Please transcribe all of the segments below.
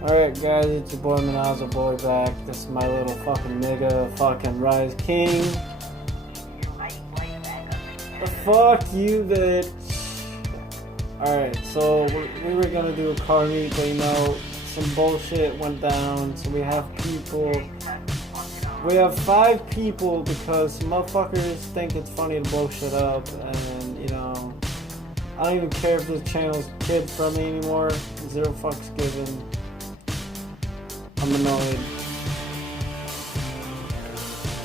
Alright guys, it's your boy Manazo Boy back. This is my little fucking nigga fucking Rise King. Fuck you, bitch. Alright, so we were gonna do a car meet, but you know, some bullshit went down, so we have people. We have 5 people because some motherfuckers think it's funny to blow shit up, and you know, I don't even care if this channel's kid friendly anymore. 0 fucks given. I'm annoyed.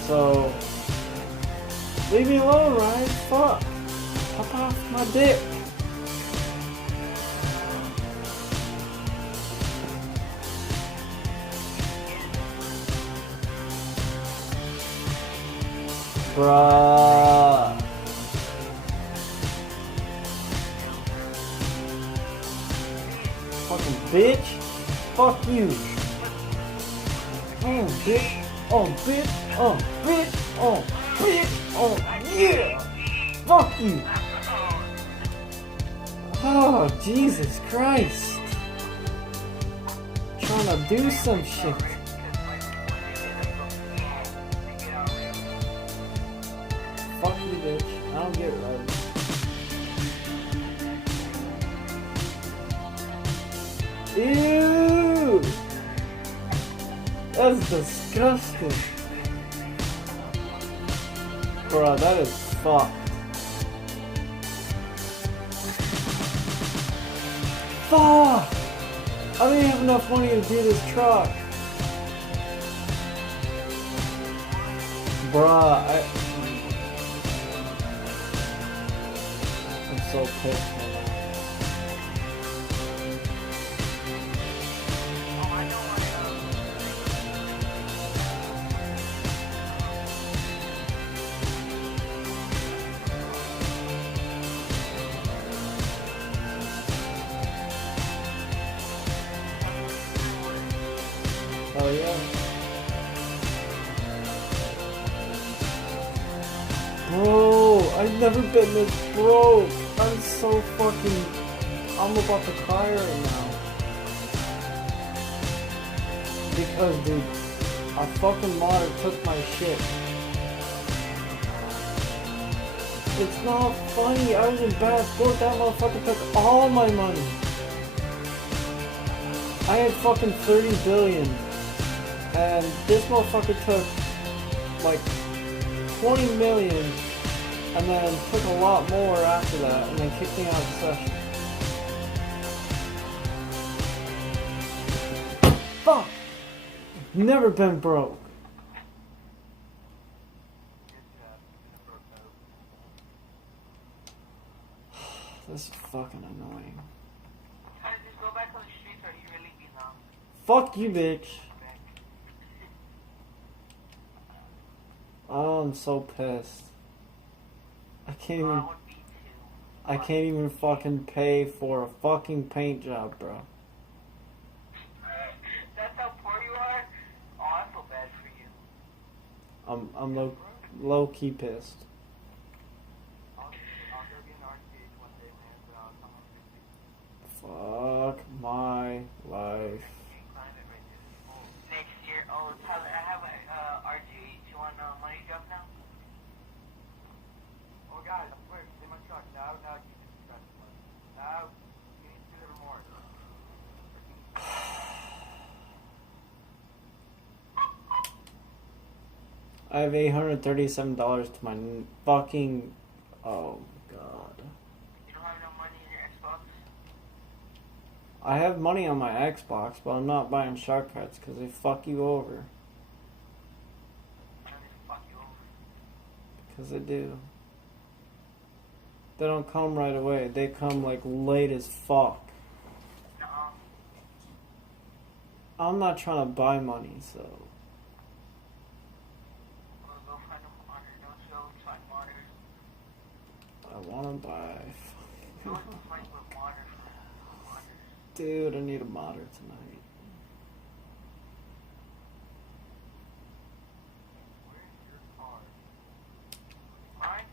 So, leave me alone, right? Fuck. Pop off my dick. Bruh. Fucking bitch. Fuck you. Oh, bitch. Oh, bitch. Oh, bitch. Oh, bitch. Oh, yeah. Fuck you. Oh, Jesus Christ. Trying to do some shit. Fuck you, bitch. I don't get it right. Ew! That's disgusting. Bro, that is fucked. Fuck! I don't even have enough money to do this truck. Bruh, I'm so pissed. Oh yeah. Bro, I've never been this broke. I'm so fucking... I'm about to cry right now. Because, dude, a fucking modder took my shit. It's not funny. I was in bad sport. That motherfucker took all my money. I had fucking 30 billion. And this motherfucker took like 20 million and then took a lot more after that and then kicked me out of the session. Fuck! Never been broke. This is fucking annoying. Fuck you, bitch. Oh, I'm so pissed. I can't even fucking pay for a fucking paint job, bro. That's how poor you are? Oh, I feel bad for you. I'm low key pissed. Fuck my life. Next year, oh, Tyler, I have a RG. Do you want a money job now? Oh, guys, I'm quick. See my truck. Now, you can discuss it. Now, you need to do it more. I have $837 to my fucking... Oh, God. You don't have no money in your Xbox? I have money on my Xbox, but I'm not buying shortcuts because they fuck you over. How do they fuck you over? Because they do. They don't come right away. They come like late as fuck. No. I'm not trying to buy money, so... Well, go find a modder. Don't you always find modders? I want to buy... You always find a modder for modders. Dude, I need a modder tonight. Where's your car? Mine?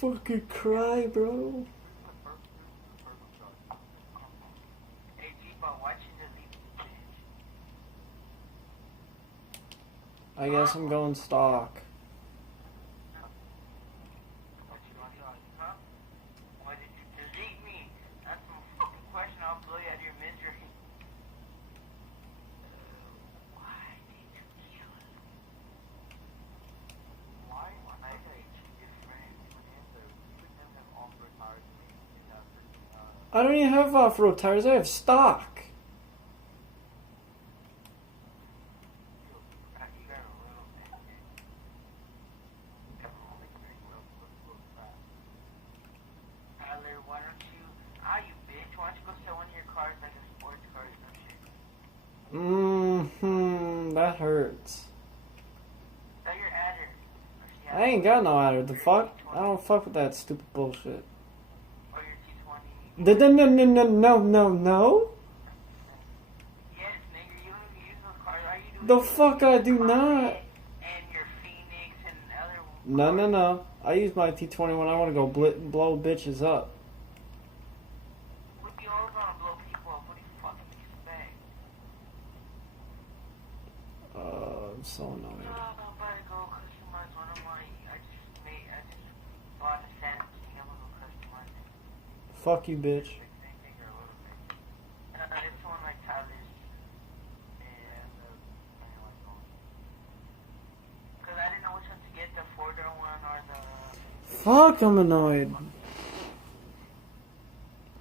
fucking cry, bro. Hey, G-Ball, why'd you delete the page? I guess I'm going stock. Huh? Why did you delete me? That's my fucking question. I'll blow you out of your misery. Why did you kill us? Why? I hate you, your friend. You would never have off-road tires to me. I don't even have off-road tires. I have stock. You got a little bit. Tyler, why don't you... you bitch. Why don't you go sell one of your cars like a sports car or some shit? That hurts. Sell your adder. I ain't got no adder. The fuck? I don't fuck with that stupid bullshit. Or your T20. No. Yes, nigga, you don't even use those cars. All you do The is fuck I do use not. and your Phoenix and other No. I use my T20 when I want to go blow bitches up. What do you always want to blow people up? What do you fucking expect? I'm so annoyed. No, I'm about to go customize one of my... I just bought a Samsung. I'm gonna go customize it. Fuck you, bitch. It's one like Tyler's. Because I didn't know which one to get, the 4-door one or the... Fuck, I'm annoyed.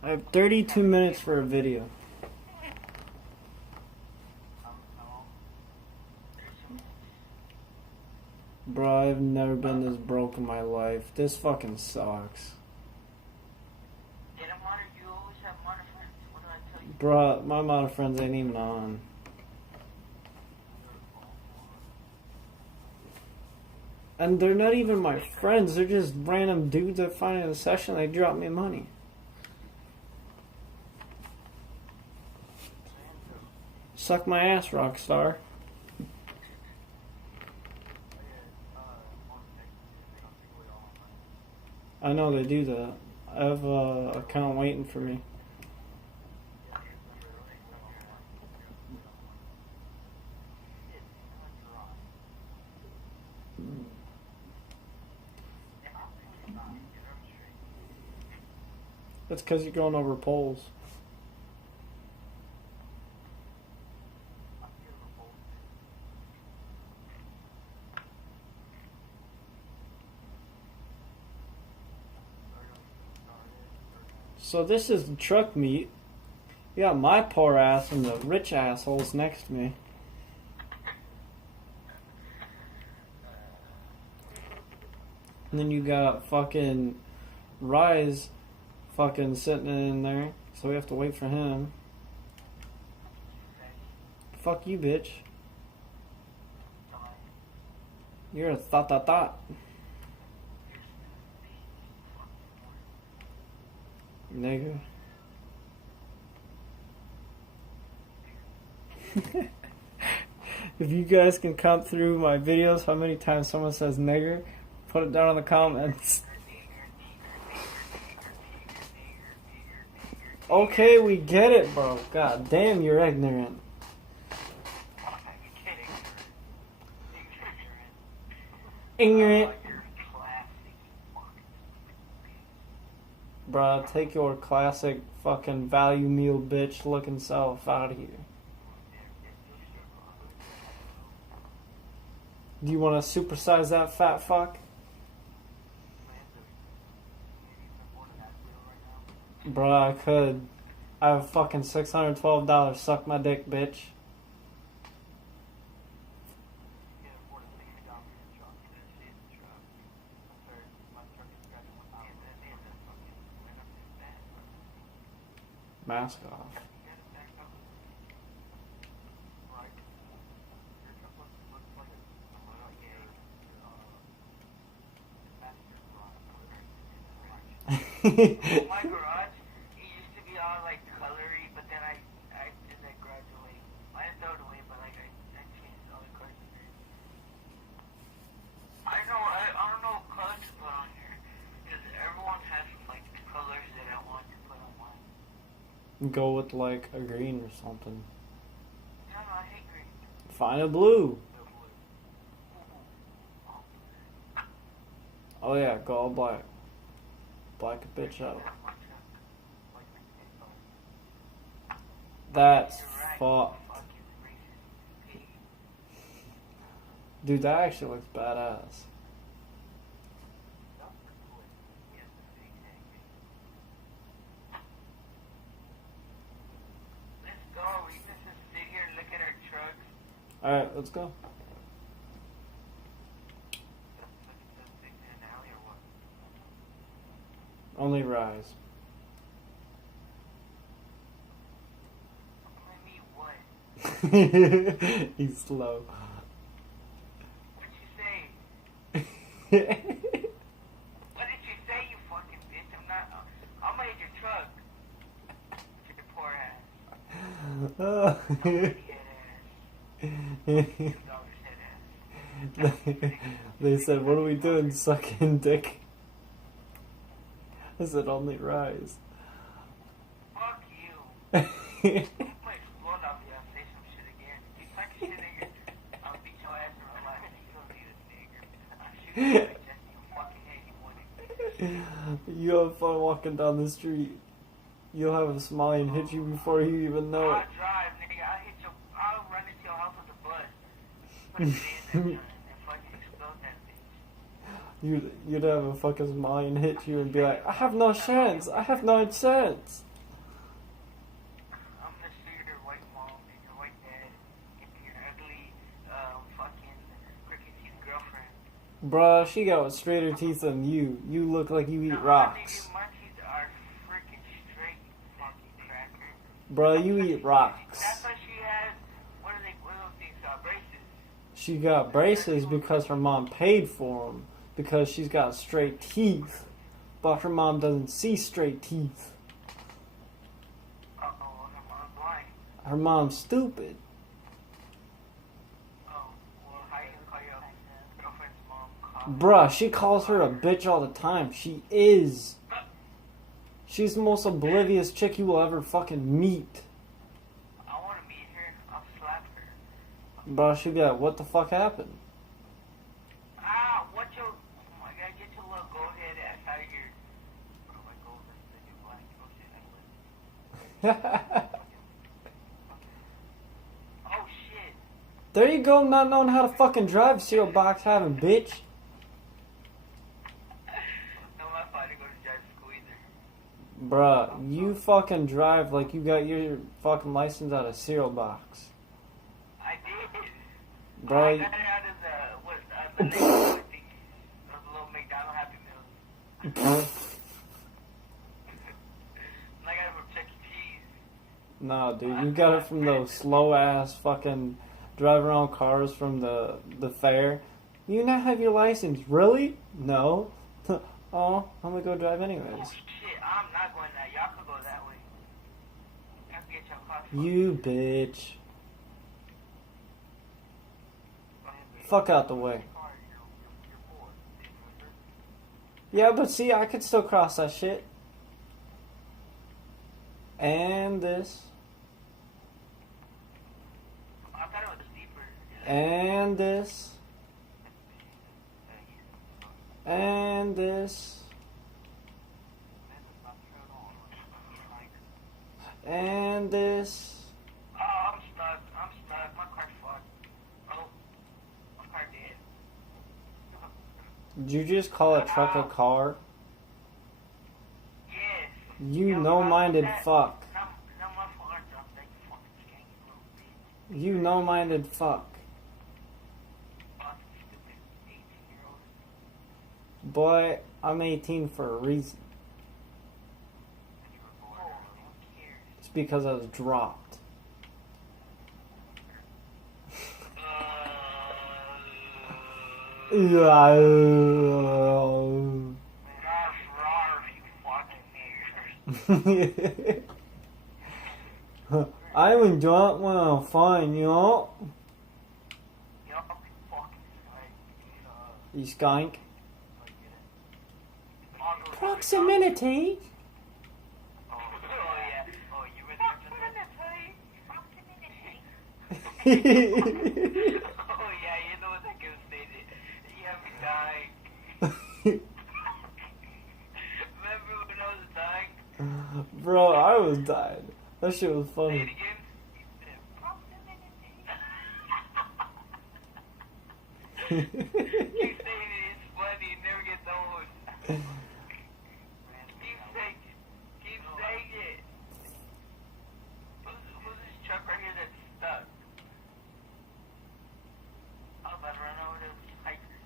I have 32 minutes for a video. Bro, I've never been this broke in my life. This fucking sucks. Get a monitor, you always have monitor friends. What did I tell you? Bro, my amount of friends ain't even on. And they're not even my friends. They're just random dudes I find in a session. They drop me money. Suck my ass, Rockstar. I know they do that. I have a account waiting for me. That's because you're going over poles. So this is the truck meet. You got my poor ass and the rich assholes next to me. And then you got fucking Rise fucking sitting in there. So we have to wait for him. Fuck you, bitch. You're a thought. Nigga. If you guys can count through my videos how many times someone says nigger, put it down in the comments. Okay, we get it, bro. God damn, you're ignorant. Ignorant. Bruh, take your classic fucking value meal bitch looking self out of here. Do you want to supersize that fat fuck? Bruh, I could. I have fucking $612. Suck my dick, bitch. Mask off. My garage, it used to be all like colory, but then I did that gradually. I didn't throw it away, but like I changed all the colors. I don't know what colors to put on here. Cause Go with like a green or something. No, I hate green. Find a blue. Oh yeah, go all black. Black a bitch out. That's fucked. Dude, that actually looks badass. Let's go. We can just sit here and look at our trucks. Alright, let's go. Only rise. He's slow. What'd you say? What did you say, you fucking bitch? I'm gonna hit your truck. Your poor ass. They said, what are we doing, sucking dick? I said, only rise. Fuck you. I'm gonna explode off you and say some shit again. You talk shit, nigga. I'll beat your ass in real life. You don't need a nigga. I'll shoot you like just you fucking hate you, nigga. You have fun walking down the street. You'll have a smile and hit you before you even know it. I'll drive, nigga. I'll run into your house with a bus. Put it in that gun and fucking explode that bitch. You'd have a fucking smile and hit you and be like, I have no chance. I have no chance. I'm gonna sue your white mom and your white dad and your ugly, fucking crooked teeth girlfriend. Bruh, she got straighter teeth than you. You look like you eat rocks. My teeth are freaking straight, you fucking cracker. Bruh, you eat rocks. That's why she has, what are those things, braces? She got braces because her mom paid for them. Because she's got straight teeth. But her mom doesn't see straight teeth. Uh-oh, her mom's blind. Her mom's stupid. Oh, well, how you gonna call your girlfriend's mom? Bruh, she calls her a bitch all the time. She is. She's the most oblivious chick you will ever fucking meet. I wanna meet her. I'll slap her. Bruh, she'll be like, what the fuck happened? Ah, what your... Oh my god, get your little go-ahead ass out of here. What do I go over to the black? Oh shit. There you go, not knowing how to fucking drive, cereal box having bitch. No, my father go to drive school either. Bruh, you fucking drive like you got your fucking license out of cereal box. I did. Bruh, I got it out of the little McDonald's Happy Meals. I got it from Chuck E. Cheese. nah, dude, you got it from those slow ass fucking drive around cars from the fair. You not have your license, really? No. Oh, I'm gonna go drive anyways. Oh shit, I'm not going that. Y'all could go that way. Y'all can get your car. You bitch. Fuck out the way. Yeah, but see, I could still cross that shit. And this. I thought it was deeper. And this. And this. And this. Oh, I'm stuck. My car's fucked. Oh, my car dead. Did you just call a truck a car? Yes. You no-minded fuck. No, my fault. I'm like fucking skanky little bitch. You no-minded fuck. Fucking stupid 18-year-old. Boy, I'm 18 for a reason. Oh, who cares? It's because I was dropped. Yeah. Gosh, rawr, you fucking niggers. I even drunk when I'm fine, you know? Yup, fucking skank. You skank. Oh, Proximity. yeah. Oh, you were Oh yeah, you know what that girl stated. You have me dying. Remember when I was dying? Bro, I was dying. That shit was Say it funny. again. Keep saying it, it's funny, it never gets old. Keep saying it. Keep saying it. Who's this truck right here that's stuck? I'm about to run over those hikers.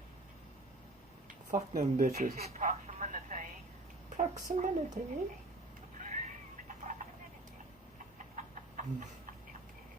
Fuck them bitches. Say proximity. Proximity. Proximity.